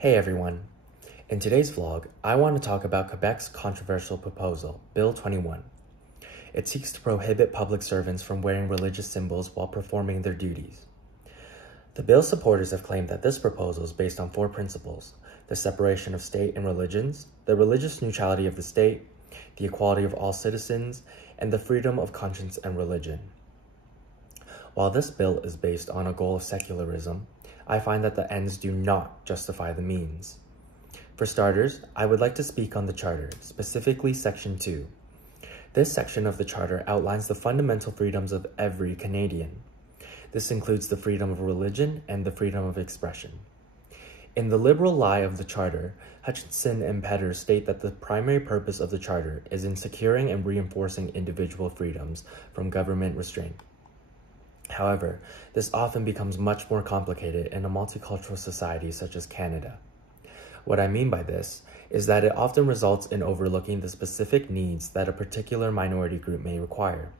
Hey everyone. In today's vlog, I want to talk about Quebec's controversial proposal, Bill 21. It seeks to prohibit public servants from wearing religious symbols while performing their duties. The bill's supporters have claimed that this proposal is based on four principles: the separation of state and religions, the religious neutrality of the state, the equality of all citizens, and the freedom of conscience and religion. While this bill is based on a goal of secularism, I find that the ends do not justify the means. For starters, I would like to speak on the Charter, specifically Section 2. This section of the Charter outlines the fundamental freedoms of every Canadian. This includes the freedom of religion and the freedom of expression. In the liberal lie of the Charter, Hutchinson and Petter state that the primary purpose of the Charter is in securing and reinforcing individual freedoms from government restraint. However, this often becomes much more complicated in a multicultural society such as Canada. What I mean by this is that it often results in overlooking the specific needs that a particular minority group may require.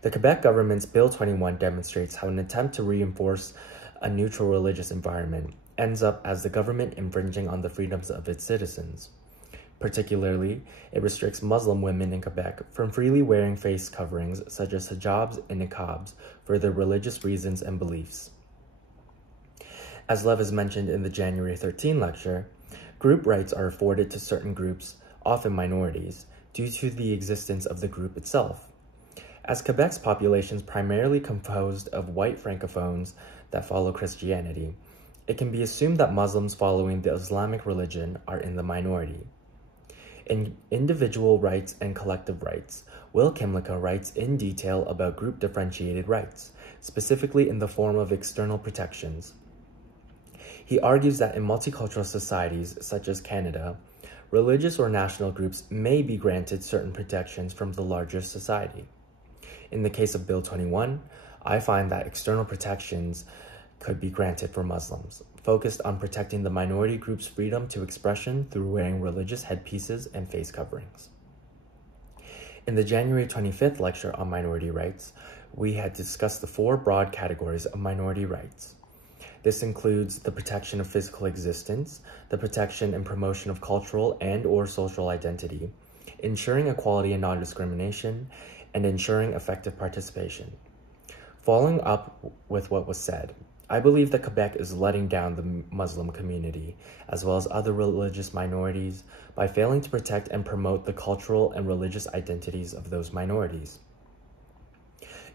The Quebec government's Bill 21 demonstrates how an attempt to reinforce a neutral religious environment ends up as the government infringing on the freedoms of its citizens. Particularly, it restricts Muslim women in Quebec from freely wearing face coverings such as hijabs and niqabs for their religious reasons and beliefs. As Lev has mentioned in the January 13 lecture, group rights are afforded to certain groups, often minorities, due to the existence of the group itself. As Quebec's population is primarily composed of white francophones that follow Christianity, it can be assumed that Muslims following the Islamic religion are in the minority. In Individual Rights and Collective Rights, Will Kimlicka writes in detail about group differentiated rights, specifically in the form of external protections. He argues that in multicultural societies, such as Canada, religious or national groups may be granted certain protections from the larger society. In the case of Bill 21, I find that external protections could be granted for Muslims, focused on protecting the minority group's freedom to expression through wearing religious headpieces and face coverings. In the January 25th lecture on minority rights, we had discussed the four broad categories of minority rights. This includes the protection of physical existence, the protection and promotion of cultural and/or social identity, ensuring equality and non-discrimination, and ensuring effective participation. Following up with what was said, I believe that Quebec is letting down the Muslim community, as well as other religious minorities, by failing to protect and promote the cultural and religious identities of those minorities.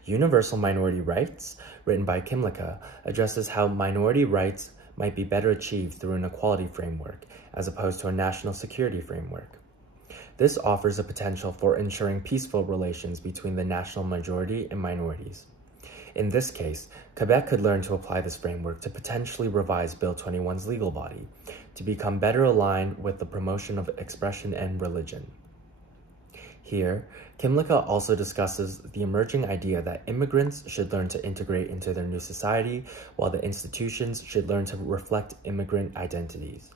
Universal Minority Rights, written by Kimlicka, addresses how minority rights might be better achieved through an equality framework, as opposed to a national security framework. This offers a potential for ensuring peaceful relations between the national majority and minorities. In this case, Quebec could learn to apply this framework to potentially revise Bill 21's legal body, to become better aligned with the promotion of expression and religion. Here, Kimlicka also discusses the emerging idea that immigrants should learn to integrate into their new society, while the institutions should learn to reflect immigrant identities.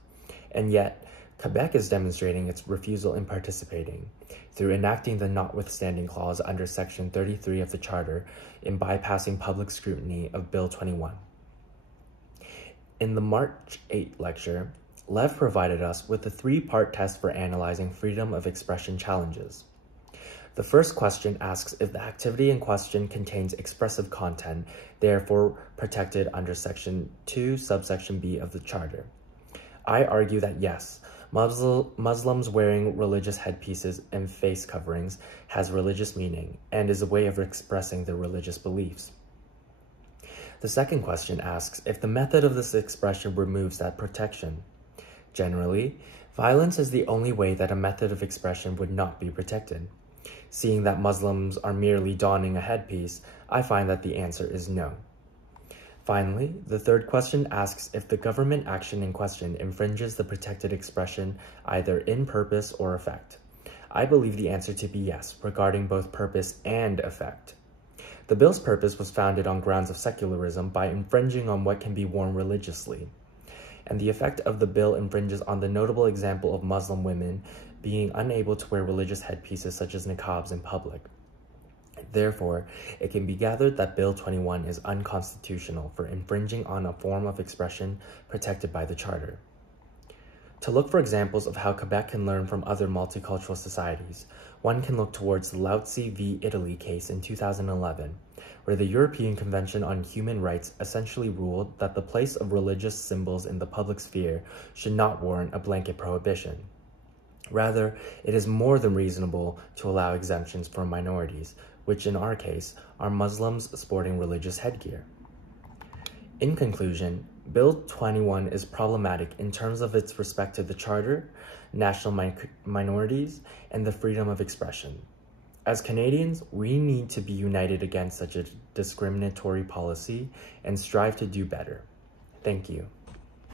And yet, Quebec is demonstrating its refusal in participating, through enacting the notwithstanding clause under Section 33 of the Charter in bypassing public scrutiny of Bill 21. In the March 8 lecture, Lev provided us with a three-part test for analyzing freedom of expression challenges. The first question asks if the activity in question contains expressive content, therefore protected under Section 2, subsection B of the Charter. I argue that yes, Muslims wearing religious headpieces and face coverings has religious meaning and is a way of expressing their religious beliefs. The second question asks if the method of this expression removes that protection. Generally, violence is the only way that a method of expression would not be protected. Seeing that Muslims are merely donning a headpiece, I find that the answer is no. Finally, the third question asks if the government action in question infringes the protected expression either in purpose or effect. I believe the answer to be yes, regarding both purpose and effect. The bill's purpose was founded on grounds of secularism by infringing on what can be worn religiously, and the effect of the bill infringes on the notable example of Muslim women being unable to wear religious headpieces such as niqabs in public. Therefore, it can be gathered that Bill 21 is unconstitutional for infringing on a form of expression protected by the Charter. To look for examples of how Quebec can learn from other multicultural societies, one can look towards the Lautsi v. Italy case in 2011, where the European Convention on Human Rights essentially ruled that the place of religious symbols in the public sphere should not warrant a blanket prohibition. Rather, it is more than reasonable to allow exemptions for minorities, which in our case are Muslims sporting religious headgear. In conclusion, Bill 21 is problematic in terms of its respect to the Charter, national minorities, and the freedom of expression. As Canadians, we need to be united against such a discriminatory policy and strive to do better. Thank you.